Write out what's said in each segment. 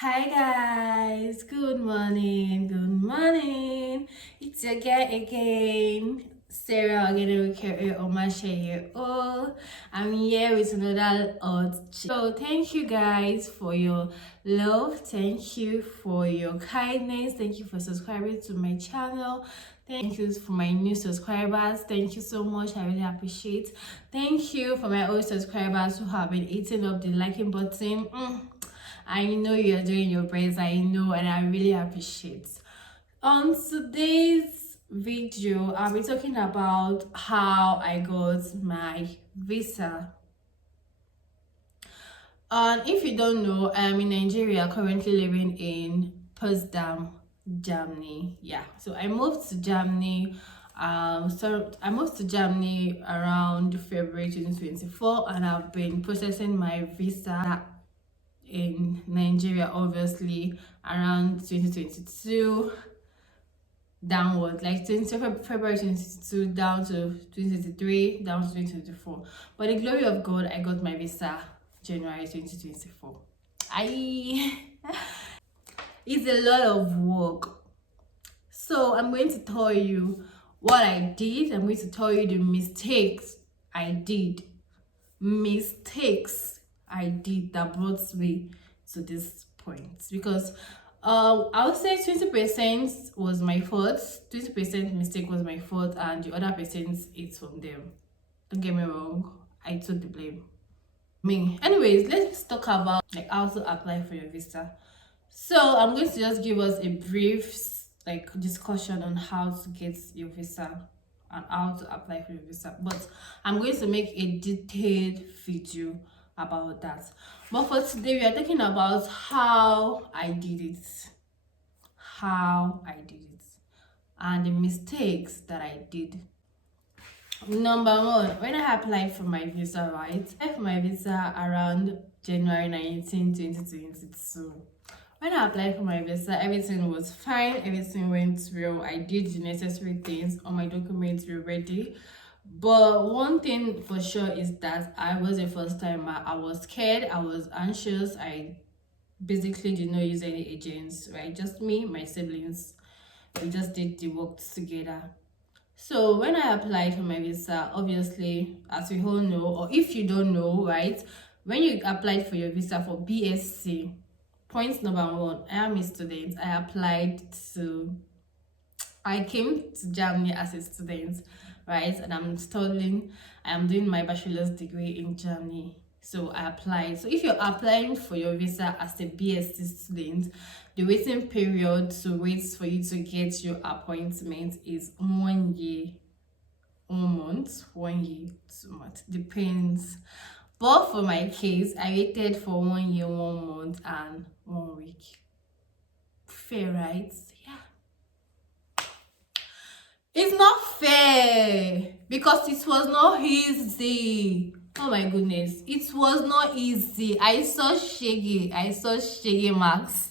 Hi guys, good morning. It's your girl again, Sarah Ogedewikerè Omaseye. I'm here with another So thank you guys for your love, thank you for your kindness, thank you for subscribing to my channel. Thank you for my new subscribers. Thank you so much. I really appreciate. Thank you for my old subscribers who have been eating up the liking button. I know you're doing your best, I know, and I really appreciate. On today's video, I'll be talking about how I got my visa. And if you don't know, I'm in Nigeria, currently living in Potsdam, Germany. Yeah, so I moved to Germany. So I moved to Germany around February 2024, and I've been processing my visa in Nigeria, obviously around 2022 downward, like February 2022 down to 2023 down to 2024. But the glory of God, I got my visa January 2024. It's a lot of work, so I'm going to tell you what I did. I'm going to tell you the mistakes I did that brought me to this point, because I would say 20% was my fault, 20% mistake was my fault, and the other percent it's from them. Don't get me wrong, I took the blame. Anyways, let's talk about like how to apply for your visa. So I'm going to just give us a brief like discussion on how to get your visa and how to apply for your visa, but I'm going to make a detailed video about that. But for today, we are talking about how I did it, and the mistakes that I did. Number one, when I applied for my visa, right? I applied for my visa around January 19, 2022. When I applied for my visa, everything was fine, everything went well. I did the necessary things, all my documents were ready. But one thing for sure is that I was a first timer. I was scared, I was anxious, I basically did not use any agents, right? Just me, my siblings. We just did the work together. So when I applied for my visa, obviously, as we all know, or if you don't know, right, when you applied for your visa for BSc, point number one, I am a student. I came to Germany as a student, right? And I'm doing my bachelor's degree in Germany. So I applied. So if you're applying for your visa as a BSc student, the waiting period to wait for you to get your appointment is 1 year, 1 month, 1 year, 2 months, depends. But for my case, I waited for 1 year, 1 month, and 1 week. Fair, right? Yeah. It's not fair because it was not easy. Oh my goodness, it was not easy. I saw shaggy marks.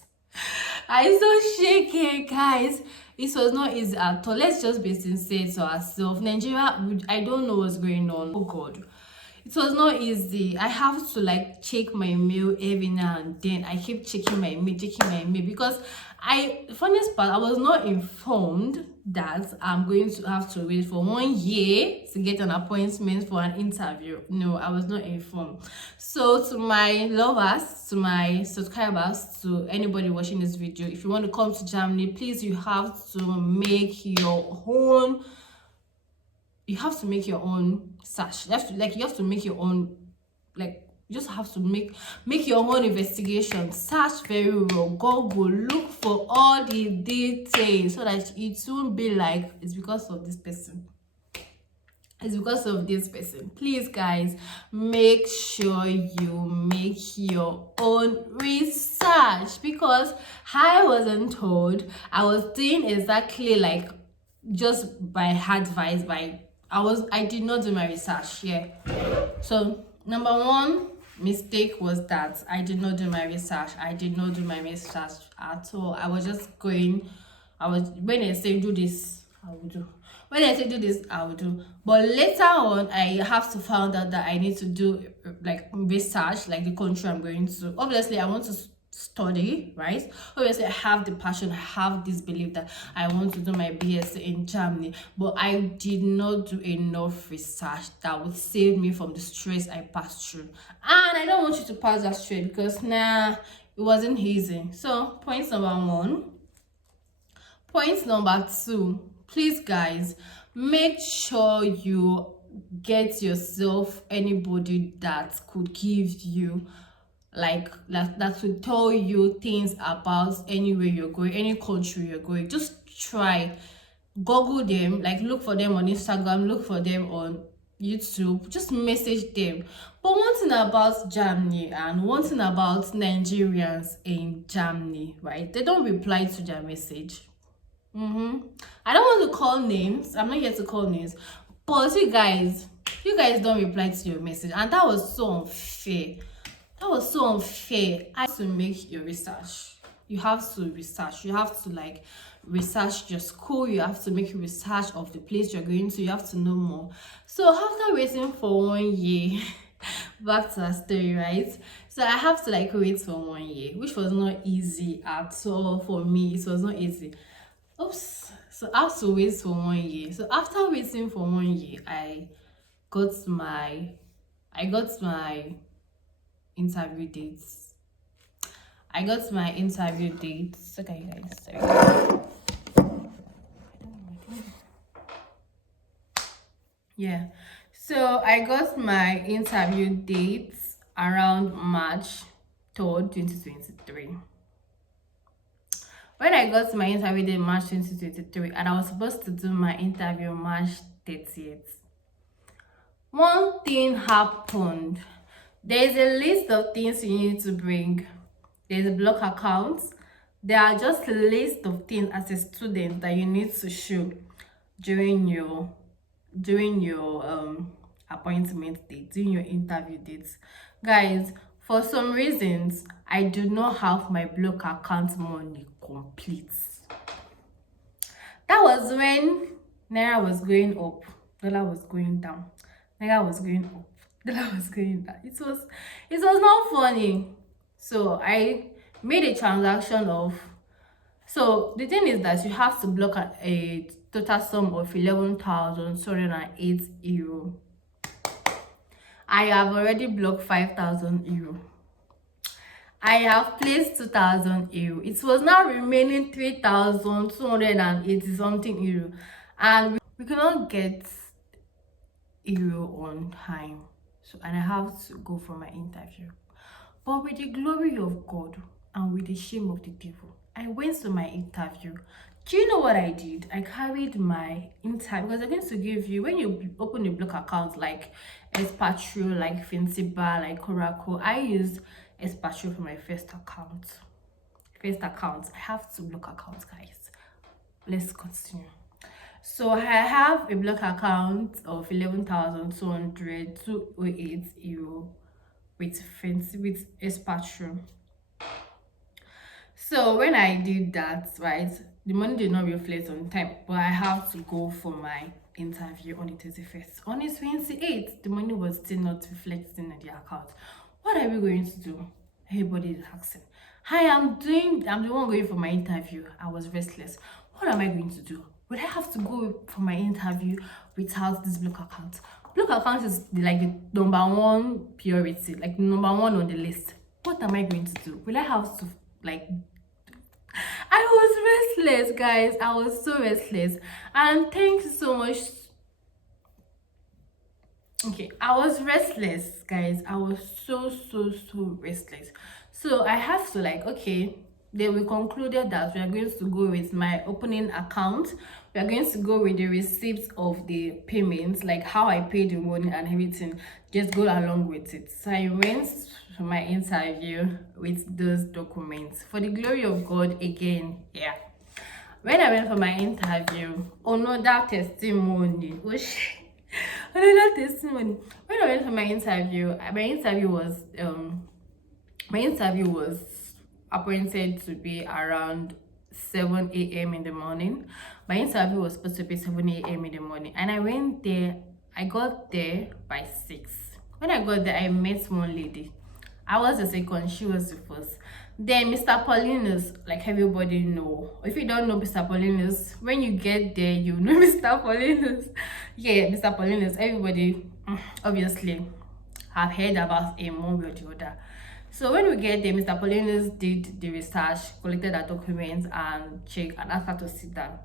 I saw shaggy, guys. It was not easy at all. Let's just be sincere to ourselves. Nigeria, I don't know what's going on. Oh God. It was not easy. I have to like check my mail every now and then. I keep checking my mail because funniest part, I was not informed that I'm going to have to wait for 1 year to get an appointment for an interview. No, I was not informed. So to my lovers, to my subscribers, to anybody watching this video, if you want to come to Germany, please, you have to make your own search. You have to make your own, like, you just have to make your own investigation. Search very well, Google, look for all the details so that it won't be like it's because of this person, please guys, make sure you make your own research, because I wasn't told. I was doing exactly like just by advice. I did not do my research. Yeah. So number one mistake was that I did not do my research. At all. I was just going. When I say do this, I will do. When I say do this, I will do. But later on, I have to find out that I need to do like research, like the country I'm going to. Obviously, I want to study, right? Obviously, I have the passion, I have this belief that I want to do my BSc in Germany, but I did not do enough research that would save me from the stress I passed through. And I don't want you to pass that stress because it wasn't easy. So, point number one. Point number two, please guys, make sure you get yourself anybody that could give you like that will tell you things about anywhere you're going, any country you're going. Just try google them, like look for them on Instagram, look for them on YouTube, just message them. But one thing about Germany and one thing about Nigerians in Germany, right, they don't reply to their message. I don't want to call names, I'm not here to call names, but you guys don't reply to your message, and that was so unfair. I have to make your research. You have to research. You have to like research your school. You have to make research of the place you're going to. You have to know more. So after waiting for 1 year, back to our story, right? So I have to like wait for 1 year, which was not easy at all for me. It was not easy. Oops. So I have to wait for 1 year. So after waiting for 1 year, I got my interview dates. Okay, guys, sorry. Yeah. So I got my interview dates around March 3rd, 2023. When I got my interview date March 2023, and I was supposed to do my interview March 30th, one thing happened. There's a list of things you need to bring. There's a block account. There are just a list of things as a student that you need to show during your appointment date, during your interview dates. Guys, for some reasons, I do not have my block account money complete. That was when Naira was going up, dollar was going down. Naira was going up, dollar was going down. It was not funny. So I made a transaction of, so the thing is that you have to block a total sum of 11,208 euro. I have already blocked 5,000 euro. I have placed 2,000 euro. It was now remaining 3,280 something euro, and we cannot get euro on time. So, and I have to go for my interview. But with the glory of God and with the shame of the devil, I went to my interview. Do you know what I did? I carried my interview, because they're going to give you, when you open a block account like Espatrio, like Fintiba, like Oracle. I used Espatrio for my first account. I have 2 block accounts, guys. Let's continue. So I have a block account of 11,208 euro with Espatrio. So when I did that, right, the money did not reflect on time, but I have to go for my interview on the 31st. On the 28th, the money was still not reflecting in the account. What are we going to do? Everybody is asking. I'm the one going for my interview. I was restless. What am I going to do? Will I have to go for my interview without this block account? Block account is like the number 1 priority, like number 1 on the list. What am I going to do? Will I have to like... I was restless, guys. I was so restless. And thank you so much. Okay, I was restless, guys. I was so restless. So I have to like, okay, then we concluded that we are going to go with my opening account. We are going to go with the receipts of the payments, like how I paid the money and everything. Just go along with it. So I went for my interview with those documents. For the glory of God again, yeah. When I went for my interview, another testimony. Another testimony. When I went for my interview was appointed to be around 7 a.m. in the morning. My interview was supposed to be 7 a.m. in the morning, and I went there. I got there by 6. When I got there, I met one lady. I was the second, she was the first. Then Mr. Paulinus, like everybody know. If you don't know Mr. Paulinus, when you get there, you know Mr. Paulinus. Yeah, Mr. Paulinus, everybody obviously have heard about him one way or the other. So when we get there, Mr. Paulinus did the research, collected our documents and checked and asked her to sit down.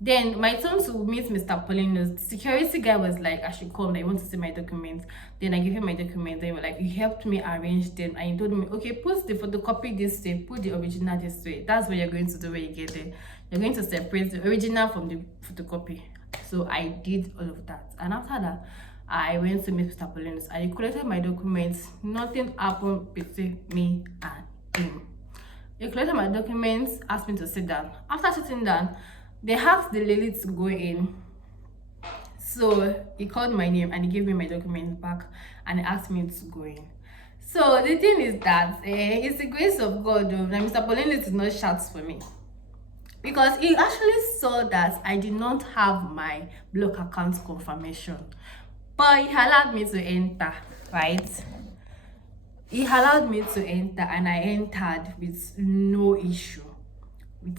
Then my turn to meet Mr. Paulinus. The security guy was like, I should come, I want to see my documents. Then I gave him my documents. They were like, he helped me arrange them and he told me, okay, put the photocopy this way, put the original this way. That's what you're going to do when you get there. You're going to separate the original from the photocopy. So I did all of that. And after that, I went to meet Mr. Paulinus. I collected my documents. Nothing happened between me and him. He collected my documents, asked me to sit down. After sitting down, they asked the lady to go in. So he called my name and he gave me my documents back and he asked me to go in. So the thing is that it's the grace of God that Mr. Paulinus did not shout for me, because he actually saw that I did not have my block account confirmation, but he allowed me to enter, right? He allowed me to enter and I entered with no issue.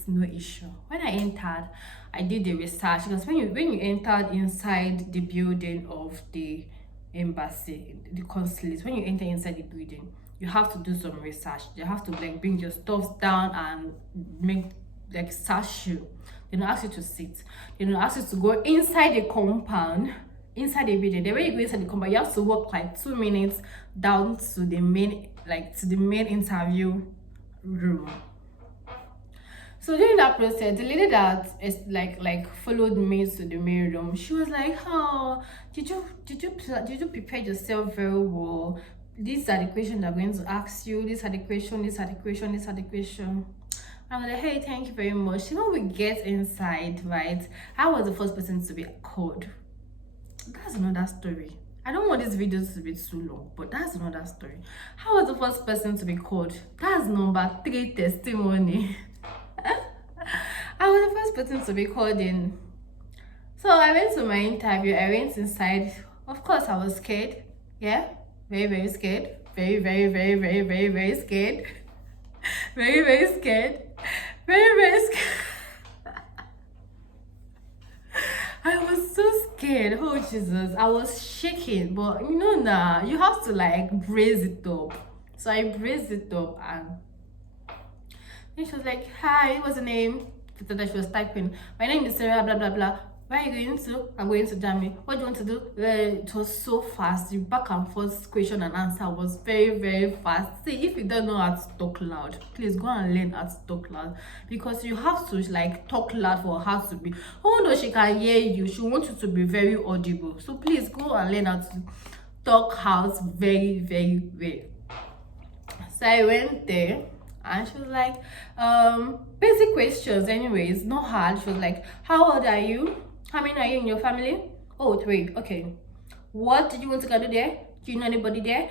When I entered, I did the research, because when you entered inside the building of the embassy, the consulate, when you enter inside the building, you have to do some research. You have to like bring your stuff down and make like search you. They don't ask you to sit. They don't ask you to go inside the compound, inside the building. The way you go inside the compound, you have to walk like 2 minutes down to the main interview room. So during that process, the lady that is like followed me to the main room, she was like, "Oh, did you prepare yourself very well? These are the questions they're going to ask you. These are the questions. I was like, hey, thank you very much. When we get inside, right, I was the first person to be called. That's another story. I don't want this video to be too long, but that's another story. I was the first person to be called. That's number 3 testimony. I was the first person to be called in. So I went to my interview. I went inside. Of course, I was scared. Yeah, very, very scared. Very, very, very, very, very, very scared. Very, very scared. Very, very scared. I was so scared. Oh, Jesus. I was shaking. But you know now, you have to like brace it up. So I braced it up and then she was like, hi, what's the name? That she was typing. My name is Sarah, blah, blah, blah. Where are you going to? I'm going to Germany. What do you want to do? It was so fast. The back and forth question and answer was very, very fast. See, if you don't know how to talk loud, please go and learn how to talk loud. Because you have to like talk loud for her to be, although she can hear you, she wants you to be very audible. So please go and learn how to talk out very, very well. So I went there. And she was like, basic questions anyways, not hard. She was like, how old are you? How many are you in your family? Oh, 3. Okay. What did you want to go do there? Do you know anybody there?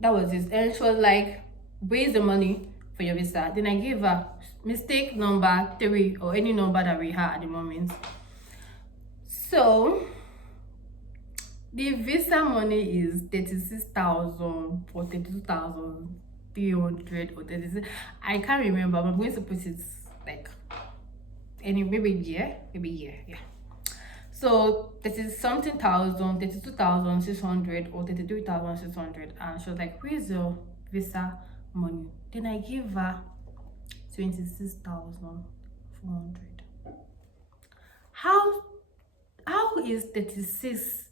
That was it. And she was like, where's the money for your visa? Then I gave her mistake number 3 or any number that we had at the moment. So the visa money is 36,000 or 32,000. 300 or 36. I can't remember, but I'm going to put it like maybe year, yeah. So this is something thousand, 32,600 or 33,600, and she was like, where's your visa money? Then I gave her 26,400. How is 36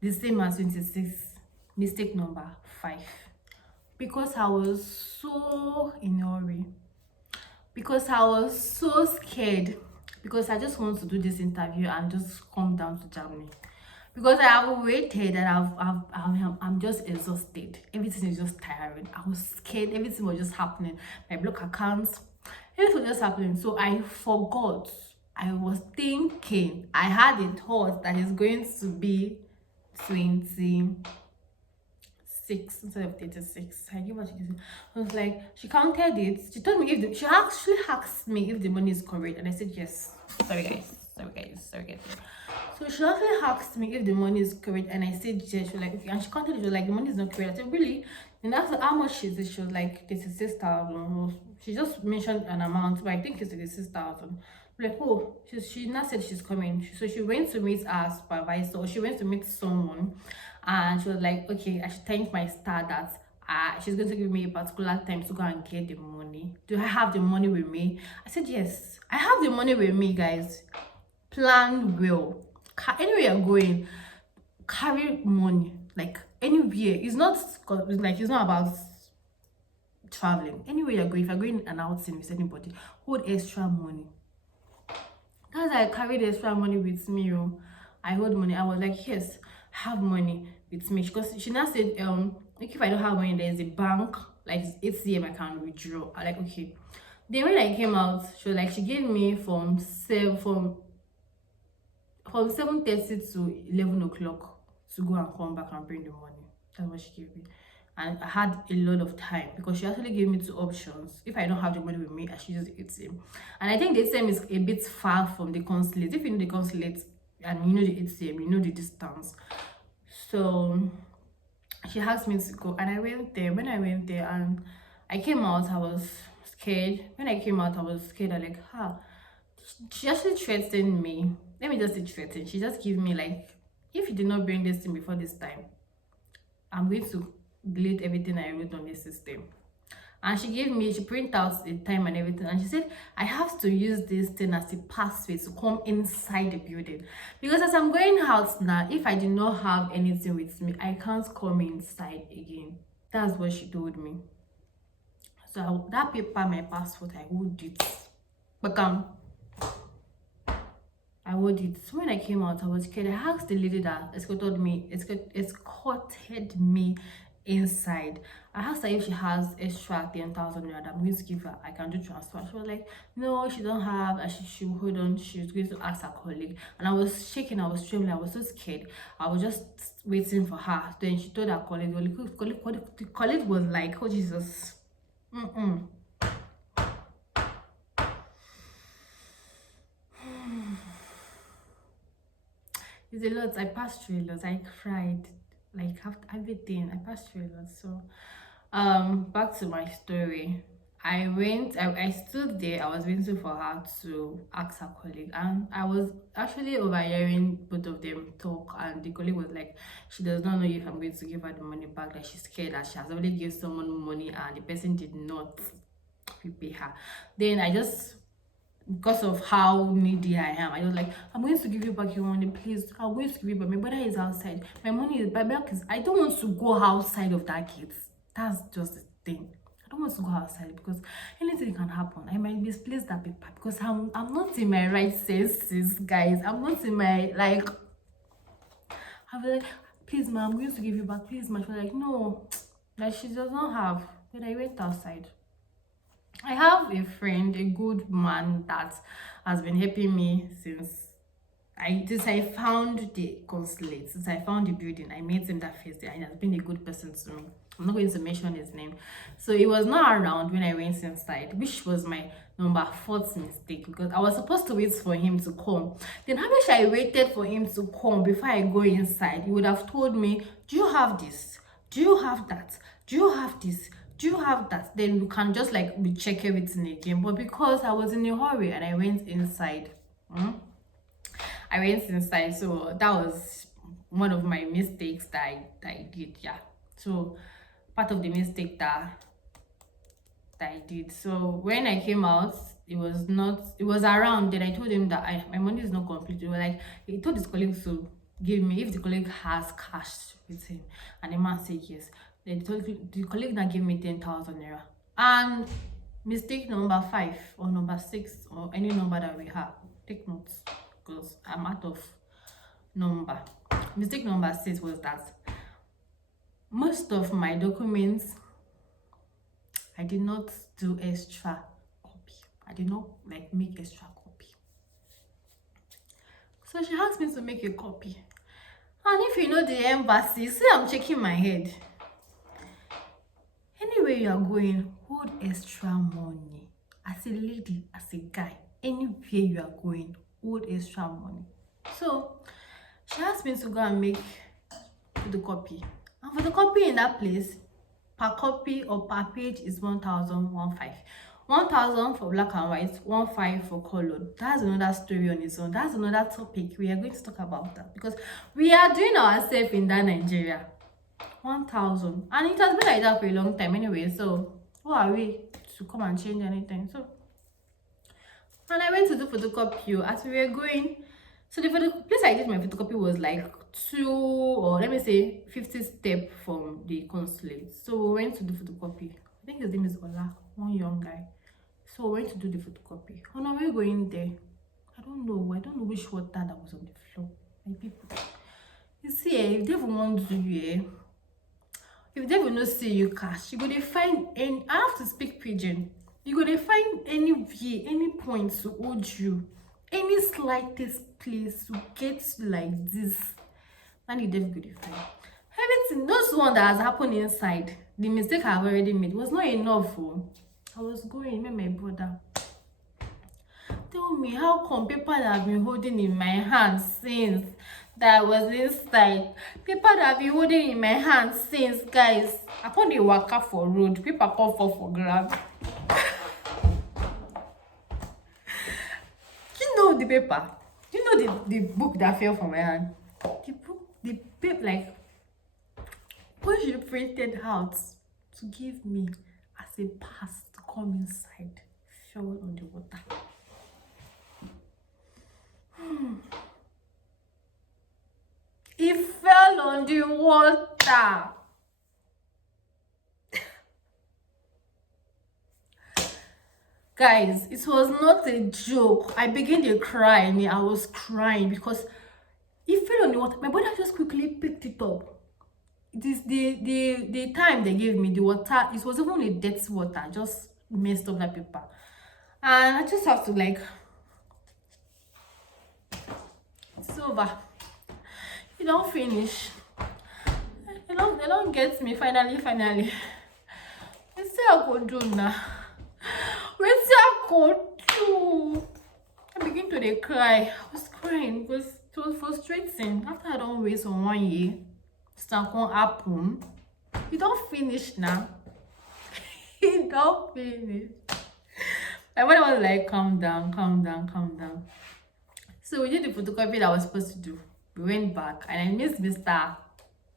the same as 26? Mistake number 5. Because I was so in a hurry, because I was so scared, because I just want to do this interview and just come down to Germany, because I have waited and I'm just exhausted. Everything is just tiring. I was scared. Everything was just happening. My block accounts, everything was just happening. So I forgot. I was thinking, I had a thought that it's going to be 26 instead of 36. I give her 26. I was like, she counted it. She told me she actually asked me if the money is correct, and I said yes. Sorry guys. So she actually asked me if the money is correct, and I said yes. She was like, okay. And she counted it. She was like, the money is not correct. I said, really? And that's how much is it? She was like 36,000. She just mentioned an amount, but I think it's 36,000. Like, oh, she now said she's coming. So she went to meet her supervisor, or she went to meet someone, and she was like, okay, I should thank my star that she's going to give me a particular time to go and get the money. Do I have the money with me? I said, yes, I have the money with me, guys. Plan well. Anywhere you're going, carry money. Like, anywhere. It's not like, it's not about traveling. Anywhere you're going, if you're going an outing with anybody, hold extra money. That's why I carried extra money with me. I hold money. I was like, yes, have money with me. Because she now said, like, if I don't have money, there's a bank, like ATM I can withdraw. I like, okay. Then when I came out, she was like, she gave me from 7:30 to 11 o'clock to go and come back and bring the money. That's what she gave me. And I had a lot of time because she actually gave me 2 options. If I don't have the money with me, I should use the ATM. And I think the ATM is a bit far from the consulate. If you know the consulate and you know the ATM, you know the distance. So she asked me to go, and I went there. When I went there and I came out, I was scared. When I came out, I was scared. I like, she actually threatened me. Let me just say threatened. She just gave me like, if you did not bring this thing before this time, I'm going to delete everything I wrote on the system. And she printed out the time and everything, and she said I have to use this thing as a password to come inside the building, because as I'm going out now, if I did not have anything with me, I can't come inside again. That's what she told me. So that paper, my passport, I hold it, but I hold it. So when I came out, I was scared. I asked the lady that escorted me inside. I asked her if she has extra 10,000 naira that I'm going to give her. I can do transfer. She was like, no, she don't have. And she hold on. She was going to ask her colleague. And I was shaking. I was trembling. I was so scared. I was just waiting for her. Then she told her colleague. The colleague was like, oh Jesus. It's a lot. I passed through a lot. I cried. Like, after everything, I passed through a lot. So back to my story. I stood there. I was waiting for her to ask her colleague, and I was actually overhearing both of them talk. And the colleague was like, she does not know if I'm going to give her the money back, that she's scared that she has already given someone money and the person did not repay her. Then I just, because of how needy I am, I was like, I'm going to give you back your money, please. I'm going to give you back. My brother is outside. My money is, my back is, I don't want to go outside of that gate. That's just the thing. I don't want to go outside because anything can happen. I might misplace that paper because I'm not in my right senses, guys. I'm not in my, like, I'll be like, please, ma, I'm going to give you back. Please, ma. She was like, no, like, she does not have. Then I went outside. I have a friend, a good man that has been helping me since I found the consulate, since I found the building. I met him that first day, and he has been a good person to me. I'm not going to mention his name. So he was not around when I went inside, which was my number 4th mistake, because I was supposed to wait for him to come. Then how much I waited for him to come before I go inside? He would have told me, do you have this? Do you have that? Do you have this? Do you have that? Then you can just like recheck everything again. But because I was in a hurry and I went inside, so that was one of my mistakes that I did. Yeah, so part of the mistake that I did. So when I came out, it was around. Then I told him that my money is not complete. Like, he told his colleague to give me if the colleague has cash with him, and the man said yes. Then the colleague now gave me 10,000 naira. And mistake number 5 or number 6 or any number that we have, take notes because I'm out of number. Mistake number 6 was that most of my documents, I did not do extra copy. I did not like make extra copy. So she asked me to make a copy. And if you know the embassy, see, I'm checking my head. Anywhere you are going, hold extra money. As a lady, as a guy, anywhere you are going, hold extra money. So she asked me to go and make the copy. And for the copy in that place, per copy or per page is 1,000 for black and white, 1,500 for color. That's another story on its own. That's another topic. We are going to talk about that because we are doing ourselves in that Nigeria. 1,000, and it has been like that for a long time anyway. So who are we to come and change anything? So, and I went to do photocopy as we were going. So the place I did my photocopy was like 2, or let me say 50 steps from the consulate. So we went to do photocopy. I think his name is Ola, one young guy. So we went to do the photocopy. Oh no, we're going there. I don't know which water that was on the floor. My people. You see, if they want to you, if they will not see you cash, you go to find any. I have to speak pidgin. You go to find any way, any point to hold you, any slightest place to get like this. And you devil go to find everything. Those one that has happened inside, the mistake I've already made was not enough. Oh, I was going. My brother tell me how come paper that I've been holding in my hand since that I was inside, paper that I've been holding in my hand since, guys, upon the waka for road, paper come fall for ground. You know the paper, you know the book that fell from my hand, the book, the paper, like what she printed out to give me as a pass to come inside, fell on the water. It fell on the water. Guys, it was not a joke. I began to cry and I was crying because it fell on the water. My brother just quickly picked it up. It is the time they gave me the water, it was even a dirty water, just messed up that paper. And I just have to like, it's over. You don't finish. They don't get me finally. What's I go do now? What's I go do? I begin to cry. I was crying because it was frustrating. After I don't waste on 1 year, stuff won't happen. You don't finish now. You don't finish. My mother was like, calm down. So we did the photocopy that I was supposed to do. We went back and I missed the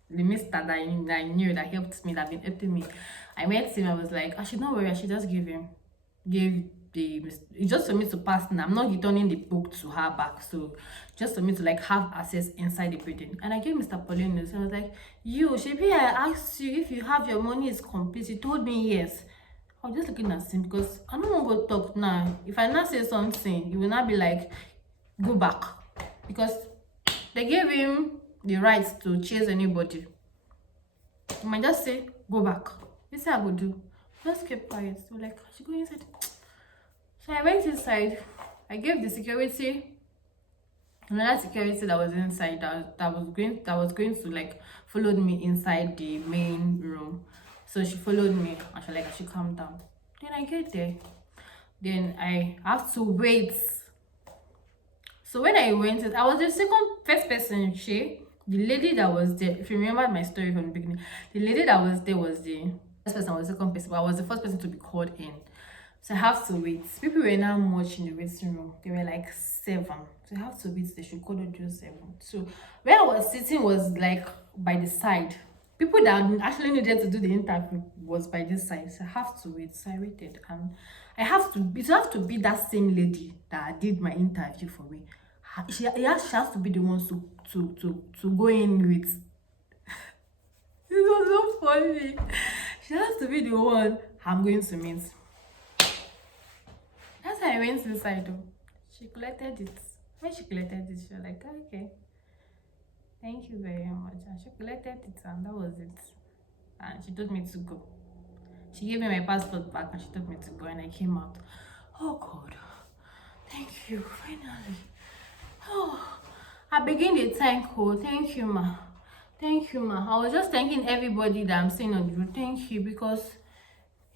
mister that I knew that helped me, that been helping me. I met him. I was like, I should not worry. I should just give it's just for me to pass now. I'm not returning the book to her back. So just for me to like have access inside the building. And I gave Mr. Paulinus. So I was like, you, Shebi, I asked you if you have your money is complete. He told me yes. I was just looking at him because I don't want to go talk now. If I not say something, you will not be like, go back. Because they gave him the rights to chase anybody. You might just say, go back. This is what I would do. Just keep quiet. So like, I should go inside. So I went inside. I gave the security, another security that was inside that was going to like follow me inside the main room. So she followed me and she like, I should calm down. Then I get there. Then I have to wait. So when I went, I was the first person. The lady that was there, if you remember my story from the beginning, the lady that was there was the first person, I was the second person, but I was the first person to be called in. So I have to wait. People were now much in the waiting room. They were like 7. So I have to wait. They should call on 7. So where I was sitting was like by the side. People that actually needed to do the interview was by this side. So I have to wait. So I waited. And it has to be that same lady that did my interview for me. She has to be the one to go in with. It was so funny. She has to be the one I'm going to meet. That's how I went inside though. She collected it. When she collected it, she was like, okay, thank you very much. And she collected it and that was it. And she told me to go. She gave me my passport back and she told me to go and I came out. Oh God, thank you, finally. Oh, I begin to thank her. Thank you, ma. Thank you, ma. I was just thanking everybody that I'm seeing on the road. Thank you, because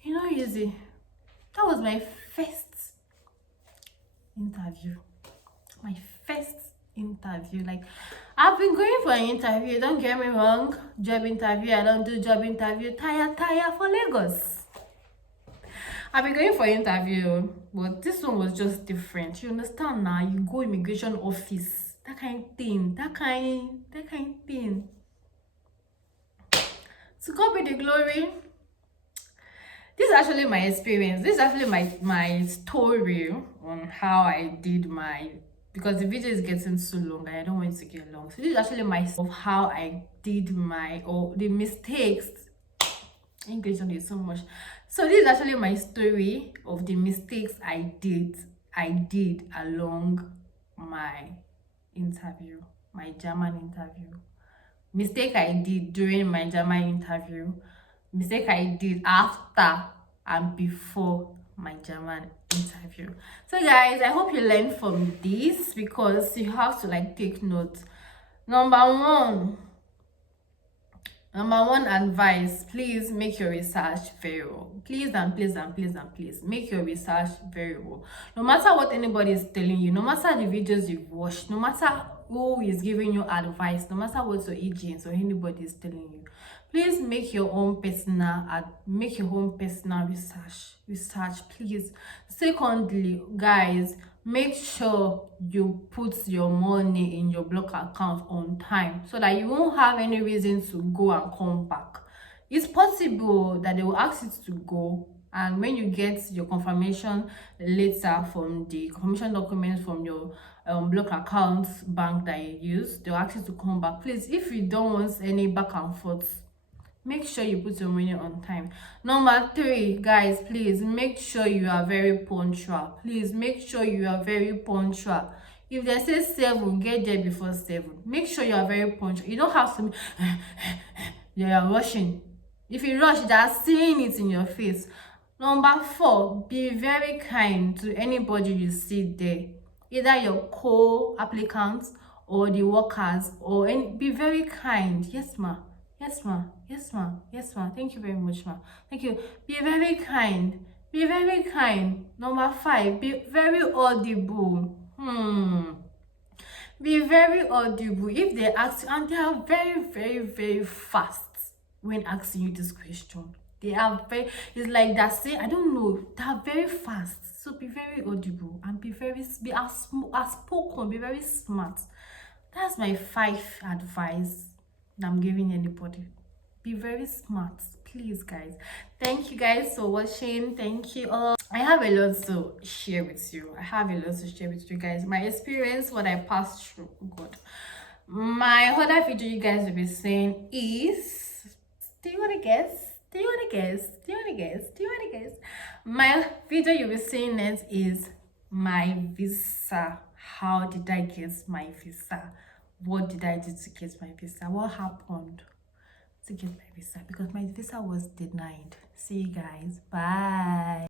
you know, easy. That was my first interview. My first interview. Like, I've been going for an interview, don't get me wrong. Job interview, I don't do job interview. Tire for Lagos. I've been going for interview, but this one was just different. You understand now? You go immigration office, that kind of thing, that kind thing. To God be the glory. This is actually my experience. This is actually my story on how I did my, because the video is getting too long and I don't want it to get long. So this is actually my of how I did my, or the mistakes. English don't do so much. So this is actually my story of the mistakes I did along my interview, my German interview. Mistake I did during my German interview, mistake I did after and before my German interview. So guys, I hope you learned from this, because you have to like take notes. Number one advice, please make your research very well. Please make your research very well. No matter what anybody is telling you, no matter the videos you've watched, no matter who is giving you advice, no matter what your agents or anybody is telling you, please make your own personal research, please. Secondly, guys, make sure you put your money in your block account on time, so that you won't have any reason to go and come back. It's possible that they will ask you to go, and when you get your confirmation later from the confirmation documents from your block account bank that you use, they'll ask you to come back. Please, if you don't want any back and forth, make sure you put your money on time. Number 3, guys, please make sure you are very punctual. Please make sure you are very punctual. If they say 7, get there before 7. Make sure you are very punctual. You don't have to you are rushing. If you rush, they are seeing it in your face. Number 4, be very kind to anybody you see there, either your co-applicants or the workers, or any. Be very kind. Yes ma, yes ma, yes ma, yes ma. Thank you very much ma, thank you. Be very kind, be very kind. Number 5, be very audible. Be very audible if they ask you, and they are very fast when asking you this question. They are very, it's like that say, I don't know, they are very fast. So be very audible and be outspoken, be very smart. That's my 5 advice that I'm giving anybody. Be very smart, please guys. Thank you guys for watching. Thank you all. I have a lot to share with you. Guys. My experience, what I passed through. God, my other video you guys will be saying is, do you want to guess? My video you'll be seeing next is my visa. How did I get my visa? What did I do to get my visa? What happened to get my visa? Because my visa was denied. See you guys. Bye.